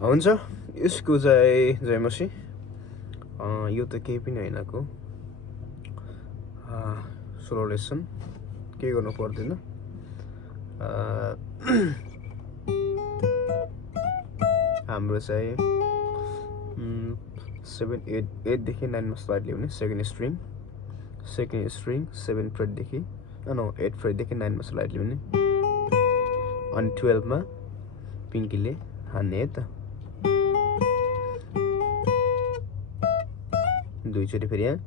हुन्छ यसको चाहिँ जयमसी यो त केही पनि हैनको सोलो लेसन केही गर्नु पर्दैन हाम्रो चाहिँ 7 8 देखि 9 मा स्लाइड ल्याउने सेकेन्ड स्ट्रिङ 7 फ्रेट देखि 8 फ्रेट देखि 9 मा स्लाइड ल्याउने अनि 12 मा पिङ्कीले हान्ने है त दुईचोटि फेरि यहाँ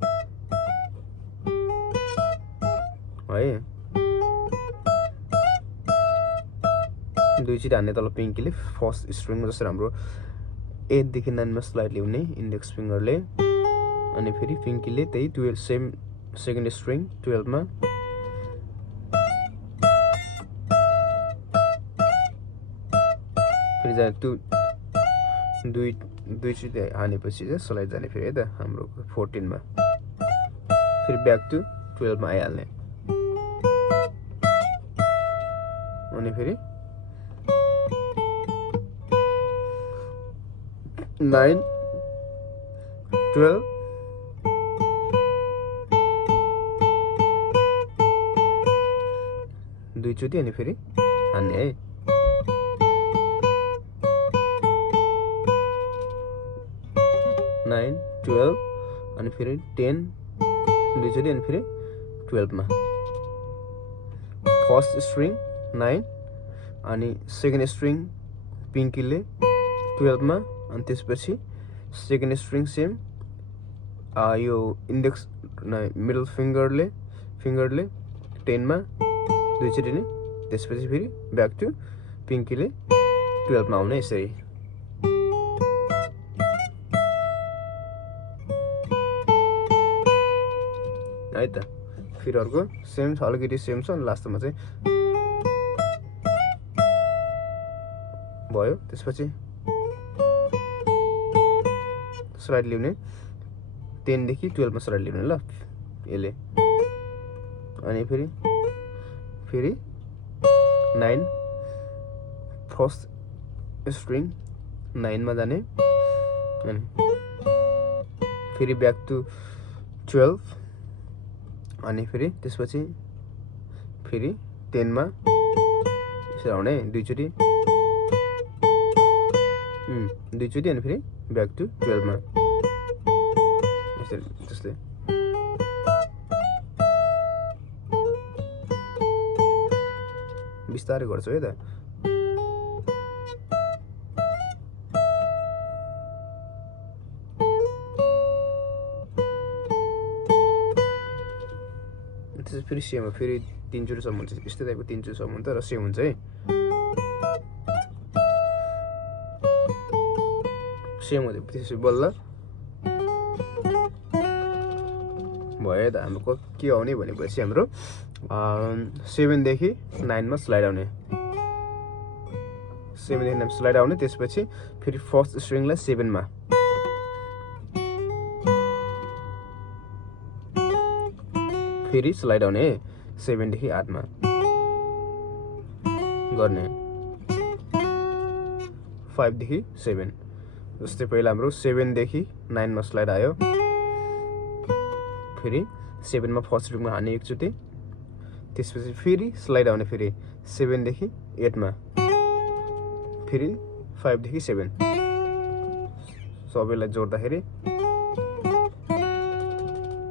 है दुईचोटि हान्ने तल पिङ्कीले फर्स्ट स्ट्रिङ जसरी हाम्रो 8 देखि 9 मा स्लाइड ल्याउने इन्डेक्स फिङ्गरले अनि फेरि पिङ्कीले त्यही 12 सेम सेकेन्ड स्ट्रिङ 12 मा फेरि जाने दुईचोटि हानेपछि चाहिँ स्लाइड जाने फेरि है त हाम्रो 14 मा फेरि ब्याक टु 12 मा आइहाल्ने अनि फेरि 9 12 दुईचोटि अनि फेरि हान्ने है 9 12 अनि फेरि 10 दुईचोटि अनि फेरि 12 मा फर्स्ट स्ट्रिङ 9 अनि सेकेन्ड स्ट्रिङ पिङ्कीले 12 मा अनि त्यसपछि सेकेन्ड स्ट्रिङ सेम यो इन्डेक्स मिडल फिङ्गरले 10 मा दुईचोटि नै त्यसपछि फेरि ब्याक टु पिङ्कीले 12 मा आउने यसरी है त फेरि अर्को सेम छ अलिकति सेम छ अनि लास्टमा चाहिँ भयो त्यसपछि स्लाइड ल्याउने 10 देखि 12 मा स्लाइड ल्याउने ल यसले अनि फेरि 9 फर्स्ट स्ट्रिङ 9 मा जाने अनि फेरि ब्याक टु 12 अनि फेरि त्यसपछि फेरि 10 मा यसरी आउने दुईचोटि अनि फेरि ब्याक टु 12 मा यसरी त्यसले बिस्तारै गर्छु है त त्यसपछि फेरि सेम हो फेरि 3 चोटिसम्म हुन्छ यस्तै टाइपको 3 चोटिसम्म हुन्छ र सेम हुन्छ है सेम हुँदै त्यसपछि बल्ल भयो त हाम्रो के आउने भनेपछि हाम्रो 7 देखि 9 मा स्लाइड आउने 7 देखि 9 स्लाइड आउने त्यसपछि फेरि फर्स्ट स्ट्रिङलाई 7 मा फेरि स्लाइड आउने 7 देखि 8 मा गर्ने 5 देखि 7 जस्तै पहिला हाम्रो 7 देखि 9 मा स्लाइड आयो फेरि 7 मा फर्स्ट स्ट्रिङमा हान्ने एकचोटि त्यसपछि फेरि स्लाइड आउने फेरि 7 देखि 8 मा फेरि 5 देखि 7 सबैलाई जोड्दाखेरि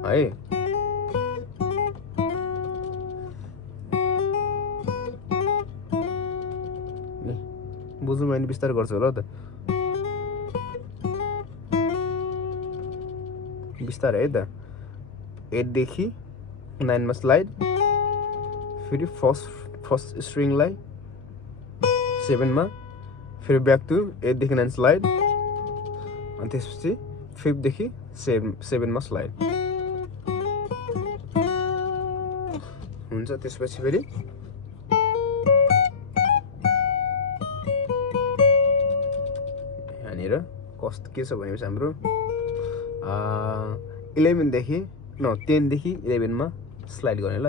है बुझ्नु मैले बिस्तारै गर्छु होला त बिस्तारै है त 8 देखि 9 मा स्लाइड फेरि फर्स्ट स्ट्रिङलाई 7 मा फेरि ब्याक टु 8 देखि 9 स्लाइड अनि त्यसपछि 5 देखि 7 मा स्लाइड हुन्छ त्यसपछि फेरि यहाँनिर कस्तो के छ भनेपछि हाम्रो 11 देखि 10 देखि 11 मा स्लाइड गर्ने ल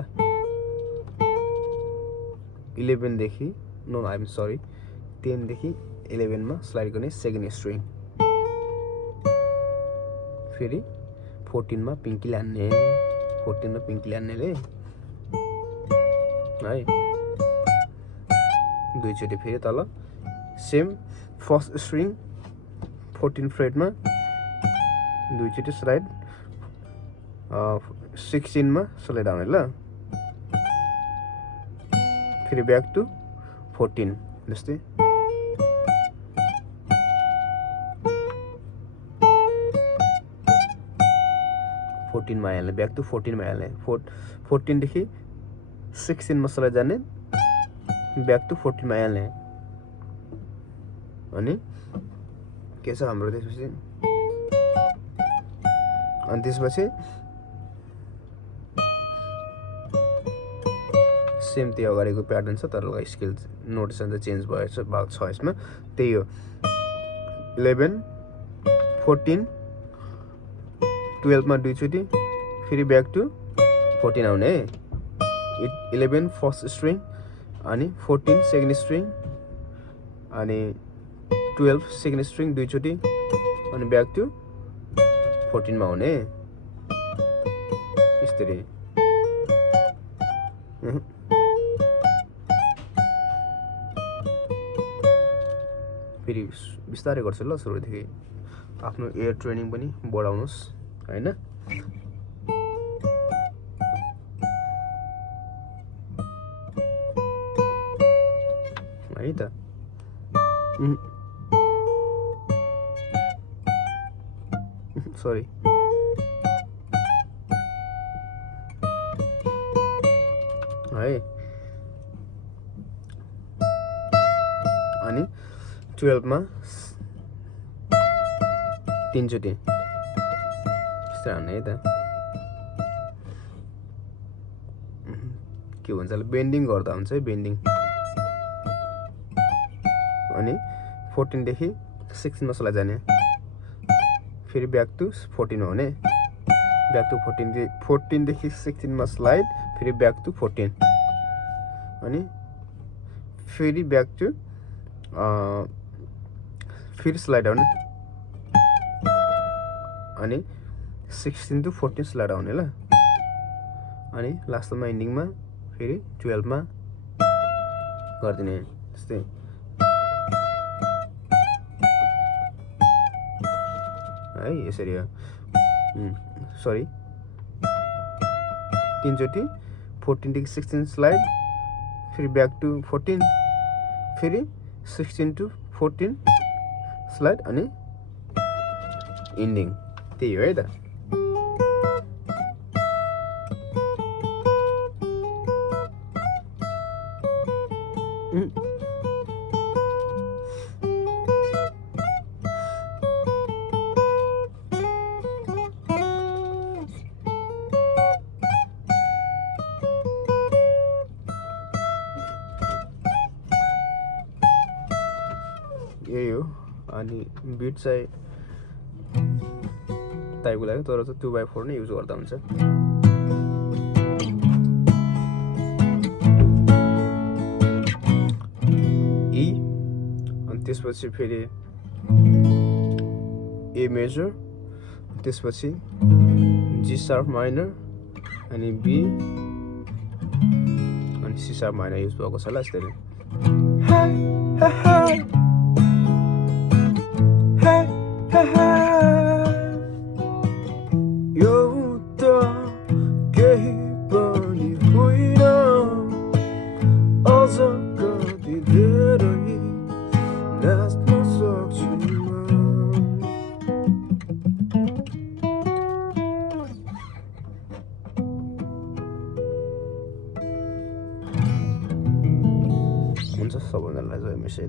11 देखि 10 देखि 11 मा स्लाइड गर्ने सेकेन्ड स्ट्रिङ, फेरि 14 मा पिङ्कीले हान्ने, 14 मा पिङ्कीले हान्नेले है दुईचोटि फेरि तल सेम फर्स्ट स्ट्रिङ 14 फ्रेटमा दुईचोटि स्लाइड 16 मा स्लाइड आउने ल, फेरि ब्याक टु 14 जस्तै 14 मा आइहाल्ने, ब्याक टु 14 मा आइहाल्ने, 14 देखि 16 मा स्लाइड जाने, ब्याक टु 14 मा आइहाल्ने। अनि के छ हाम्रो त्यसपछि, अनि त्यसपछि सेम त्यो अगाडिको प्याटर्न छ तर स्केल नोटेसन चाहिँ चेन्ज भएछ, भाग छ यसमा। त्यही हो 11 14 12 मा दुईचोटि फेरि ब्याक टु 14 आउने है। 11 फर्स्ट स्ट्रिङ अनि 14 सेकेन्ड स्ट्रिङ अनि 12 सेकेन्ड स्ट्रिङ दुईचोटि अनि ब्याक टु 14 मा आउने यसरी। फेरि बिस्तारै गर्छु ल, सुरुदेखि आफ्नो एयर ट्रेनिङ पनि बढाउनुहोस् हैन। है त सरी है। अनि 12 मा तीनचोटि हान्ने है त, के भन्छ बेन्डिङ गर्दा हुन्छ है, बेन्डिङ। अनि 14 देखि 16 मा स्लाइड जाने, फेरि ब्याक टु 14 मा हुने, ब्याक टु 14 देखि 16 मा स्लाइड, फेरि ब्याक टु 14 अनि फेरि ब्याक टु फेरि स्लाइड आउने अनि 16 टु 14 स्लाइड आउने ल। अनि लास्टमा इन्डिङमा फेरि 12 मा गरिदिने जस्तै है, यसरी हो। सरी तीनचोटि 14 देखि 16 स्लाइड, फेरि ब्याक टु 14, फेरि 16 टु 14 स्लाइड अनि इन्डिङ। त्यही हो है त। यही हो। अनि बिट चाहिँ टाइपको लाग्यो तर चाहिँ 2x4 नै युज गर्दा हुन्छ। ई अनि त्यसपछि फेरि ए मेजर, त्यसपछि जी शार्प माइनर अनि बी अनि सी शार्प माइनर युज भएको छ ल यसरी। हुन्छ सबैजनालाई जय मसिह।